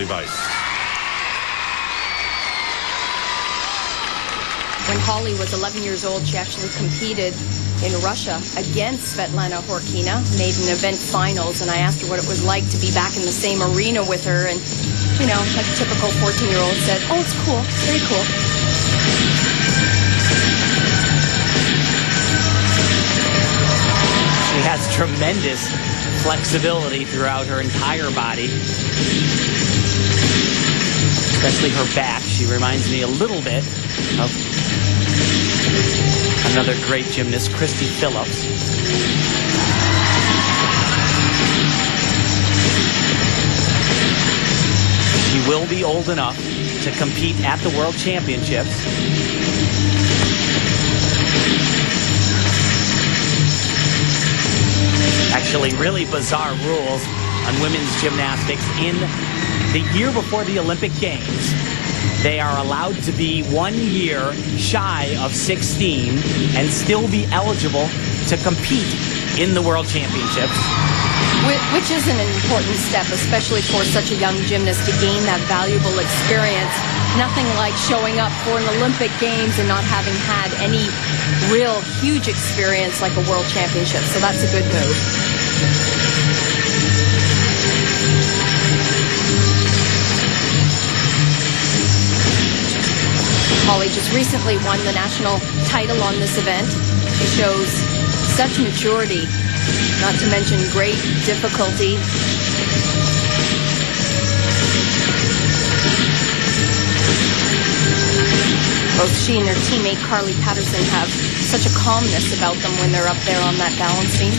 Hollie Vise. When Hollie was 11 years old, she actually competed in Russia against Svetlana Horkina, made an event finals, and I asked her what it was like to be back in the same arena with her, and, you know, like a typical 14-year-old said, oh, it's cool, it's very cool. She has tremendous flexibility throughout her entire body, especially her back. She reminds me a little bit of another great gymnast, Christy Phillips. She will be old enough to compete at the World Championships. Actually, really bizarre rules on women's gymnastics. In the year before the Olympic Games, they are allowed to be 1 year shy of 16 and still be eligible to compete in the World Championships. Which is an important step, especially for such a young gymnast, to gain that valuable experience. Nothing like showing up for an Olympic Games and not having had any real huge experience like a World Championship. So that's a good move. Hollie just recently won the national title on this event. She shows such maturity, not to mention great difficulty. Both she and her teammate Carly Patterson have such a calmness about them when they're up there on that balance beam.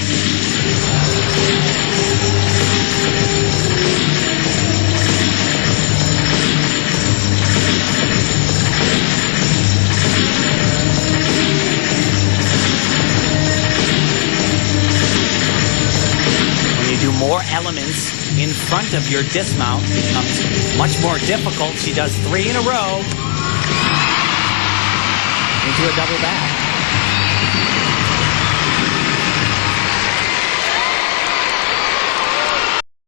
Do more elements in front of your dismount, it becomes much more difficult. She does 3 in a row into a double back.